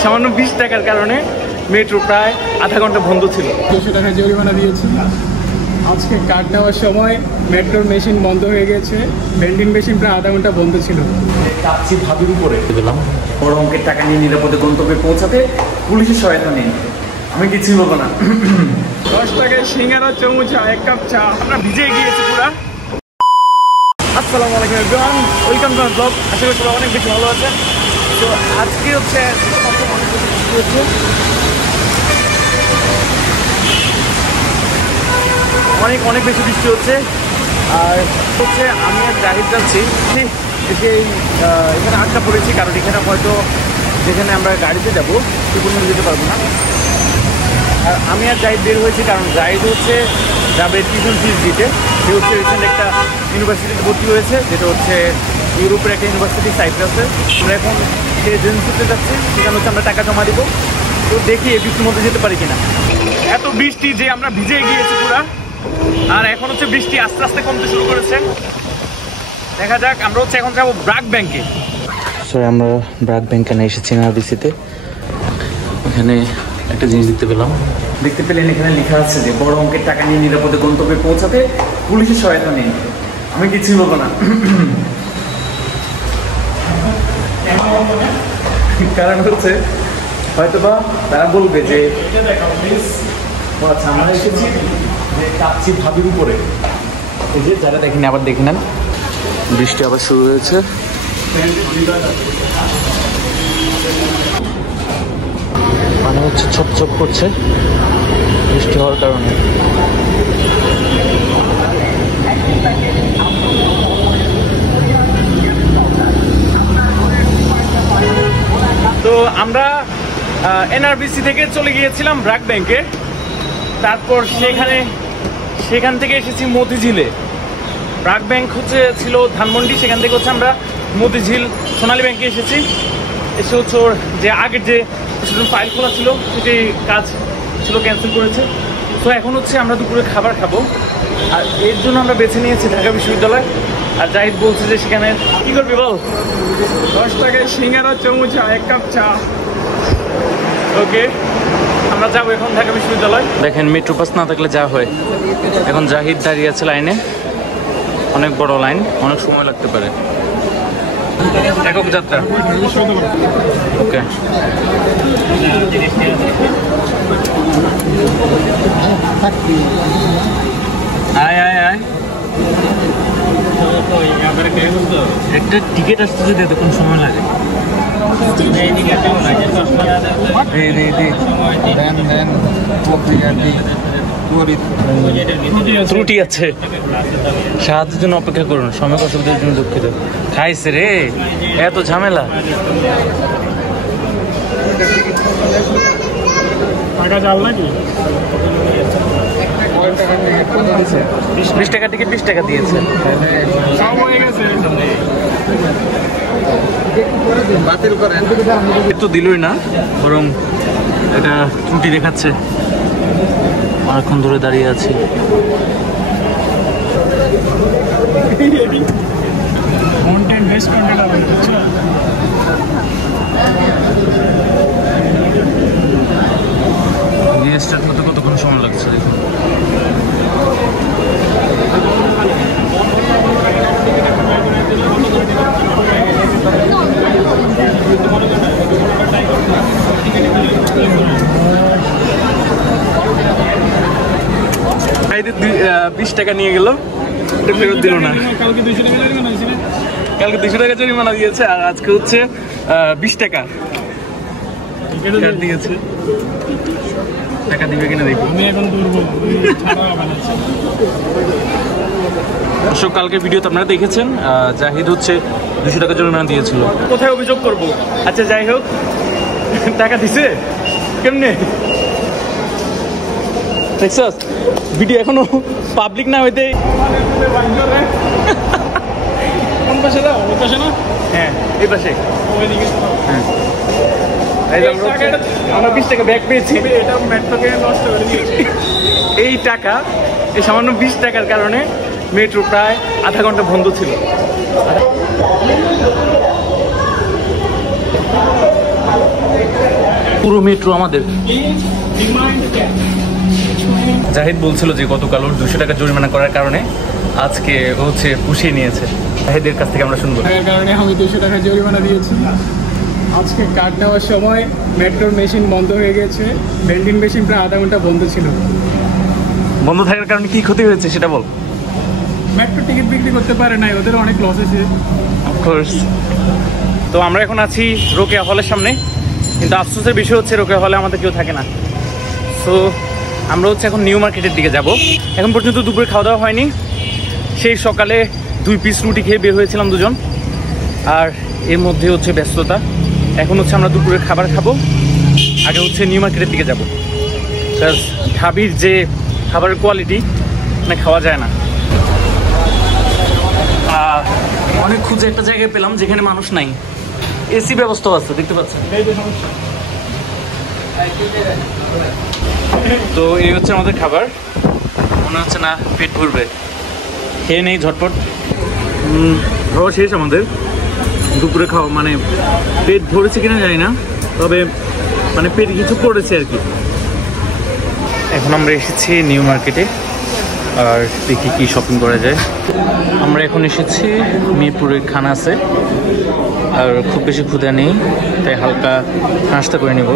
সামান্য 20 টাকার কারণে মেট্রো প্রায় আধা ঘন্টা বন্ধ ছিল। 200 টাকা জরিমানা দিয়েছি। আজকে কার্ড নেওয়ার সময় মেট্রোর মেশিন বন্ধ হয়ে গেছে, ভেন্ডিং মেশিন প্রায় আধা ঘন্টা বন্ধ ছিল। কাচ্ছি ভাবির উপরে দিলাম বড় অঙ্কের টাকা নিয়ে নিরাপদে গন্তব্যে পৌঁছাতে পুলিশের সহায়তা নেই। আমি কিছুই বলবো না। 10 টাকায় সিঙ্গারা চমুচা 1 কাপ চা। আমরা ভিজে গিয়েছি পুরা। আসসালামু আলাইকুম everyone, welcome to our blog. আশা করি সবাই অনেক বেশি ভালো আছেন। তো আজকে হচ্ছে অনেক বেশি বৃষ্টি হচ্ছে। আর হচ্ছে আমি আর জাহিদ যাচ্ছি যে এখানে আটকা পড়েছি, কারণ এখানে হয়তো যেখানে আমরা গাড়িতে যাবো সেখানে যেতে পারবো না। আর আমি আর জাহিদ বের হয়েছি কারণ জাহিদ হচ্ছে যাবে টিউশন ফিস দিতে। সে হচ্ছে এখানে একটা ইউনিভার্সিটিতে ভর্তি হয়েছে, যেটা হচ্ছে ইউরোপের একটা ইউনিভার্সিটি, সাইপ্রাসে। আমরা এখন সে জয়েন করতে যাচ্ছি, সেখানে হচ্ছে আমরা টাকা জমা দিব। তো দেখি এই বৃষ্টির মধ্যে যেতে পারি কিনা। এত বৃষ্টি যে আমরা ভিজে গিয়েছি পুরা। আর এখন হচ্ছে বৃষ্টি আস্তে আস্তে কমতে শুরু করেছে। দেখা যাক। আমরা হচ্ছে এখন যাবো ব্র্যাক ব্যাংকে। আমরা ব্র্যাক ব্যাংকে এসেছি আরবিসিতে। এখানে একটা জিনিস দেখতে পেলেন, এখানে লেখা আছে যে বড় অঙ্কের টাকা নিয়ে নিরাপদে গন্তব্যে পৌঁছাতে পুলিশের সহায়তা নেই। আমি কিছুই বলবো না, কারণ হচ্ছে হয়তোবা তারা বলবে যে আচ্ছা আমরা এসেছি যে কাচ্ছি ভাবির উপরে। এই যে যারা দেখেন আবার দেখে নেন, বৃষ্টি আবার শুরু হয়েছে। মানে হচ্ছে ছোপ করছে বৃষ্টি হওয়ার কারণে। তো আমরা এনআরবিসি থেকে চলে গিয়েছিলাম ব্র্যাক ব্যাংকে। তারপর সেখান থেকে এসেছি মতিঝিলে। ব্র্যাক ব্যাংক হচ্ছে ছিল ধানমন্ডি, সেখান থেকে হচ্ছে আমরা মতিঝিল সোনালী ব্যাংকে এসেছি। এসে হচ্ছে ওর যে আগের যে ফাইল খোলা ছিল সেটি কাজ ছিল, ক্যান্সেল করেছে। তো এখন হচ্ছে আমরা দুপুরে খাবার খাবো, আর এর জন্য আমরা বেছে নিয়েছি ঢাকা বিশ্ববিদ্যালয়। আর জাহিদ বলছে যে সেখানে কি করবি বল। 10 টাকায় সিঙ্গারা চমুচা 1 কাপ চা। ওকে, আমরা যাবো এখন ঢাকা বিশ্ববিদ্যালয়। দেখেন মেট্রো পাস না থাকলে যা হয়। এখন জাহিদ দাঁড়িয়ে আছে লাইনে, অনেক বড় লাইন, অনেক সময় লাগতে পারে। একক যাত্রা। ওকে, আয় আয় আয়, একটা টিকিট আসতে যদি এতক্ষণ সময় লাগে। ত্রুটি আছে, সাহায্যের জন্য অপেক্ষা করুন, সময় অসুবিধার জন্য দুঃখিত। খাইছে রে, এত ঝামেলা। টাকা জাল নাকি? 20 টাকা টিকিট 20 টাকা দিয়েছে। সব হয়ে গেছে। বাতিল করেন। তো দিলই না, বরং এটা ত্রুটি দেখাচ্ছে। অনেকক্ষণ ধরে দাঁড়িয়ে আছি। কন্টেন্ট বেস্ট কন্টেন্ট হবে, বুঝছো? স্টার্ট করতে কতক্ষণ সময় লাগছে দেখুন। জাহিদ 20 টাকা নিয়ে গেল, এটা ফেরত দিল না। কালকে 200 টাকা জরিমানা দিয়েছিল। কালকে 200 টাকা জরিমানা দিয়েছে, আর আজকে হচ্ছে 20 টাকা দিয়েছে। টাকা দিবে কিনা দেখি। আমি এখন দুর্বল, ছাড়া হবে না। অবশ্য কালকে ভিডিওতে আপনারা দেখেছেন জাহিদ হচ্ছে 200 টাকা জরিমানা দিয়েছিল। কোথায় অভিযোগ করব? আচ্ছা যাই হোক, টাকা দিছে কেমনে দেখছস? ভিডিও এখনো পাবলিক না হইতে। কোন পাশে দাও? ওই পাশে না? হ্যাঁ, এই পাশে। ওইদিকে। হ্যাঁ, আমরা 20 টাকা ব্যাগ পেয়েছি। এটা মেট্রোকে নষ্ট করে দিয়েছে। এই টাকা, এই সামান্য 20 টাকার কারণে মেট্রো প্রায় আধা ঘন্টা বন্ধ ছিল। পুরো মেট্রো আমাদের। জাহিদ বলছিল যে গতকাল ওর 200 টাকা জরিমানা করার কারণে আজকে হচ্ছে পুষিয়ে নিয়েছে। জাহিদের কাছ থেকে আমরা শুনবো। এর কারণে আমি 200 টাকা জরিমানা দিয়েছি। আজকে কার্ড নেওয়ার সময় মেট্রোর মেশিন বন্ধ হয়ে গেছে, ভেন্ডিং মেশিন প্রায় আধা ঘন্টা বন্ধ ছিল। বন্ধ থাকার কারণে কি ক্ষতি হয়েছে সেটা বল। মেট্রো টিকিট বিক্রি করতে পারে নাই, ওদের অনেক লস আছে। অফকোর্স। তো আমরা এখন আছি রোকেয়া হলের সামনে, কিন্তু আফসোসের বিষয় হচ্ছে রোকেয়া হলে আমাদের কেউ থাকে না। সো আমরা হচ্ছে এখন নিউ মার্কেটের দিকে যাব। এখন পর্যন্ত দুপুরে খাওয়া দাওয়া হয়নি। সেই সকালে 2 পিস রুটি খেয়ে বের হয়েছিলাম দুজন, আর এর মধ্যে হচ্ছে ব্যস্ততা। এখন হচ্ছে আমরা দুপুরের খাবার খাবো, আগে হচ্ছে নিউ মার্কেটের দিকে যাব। ঢাবির যে খাবারের কোয়ালিটি মানে খাওয়া যায় না। অনেক খুঁজে একটা জায়গায় পেলাম যেখানে মানুষ নাই, এসি ব্যবস্থাও আছে, দেখতে পাচ্ছেন। তো এই হচ্ছে আমাদের খাবার। মনে হচ্ছে না পেট ভরবে, খেয়ে নেই ঝটপট। খাওয়া শেষ আমাদের। দুপুরে খাওয়া মানে পেট ভরেছে কিনা জানি না, তবে মানে পেটে কিছু পড়েছে আর কি। এখন আমরা এসেছি নিউ মার্কেটে, আর দেখি কি শপিং করা যায়। আমরা এখন এসেছি মিরপুরের খানাসে, আর খুব বেশি ক্ষুধা নেই, তাই হালকা নাস্তা করে নেব।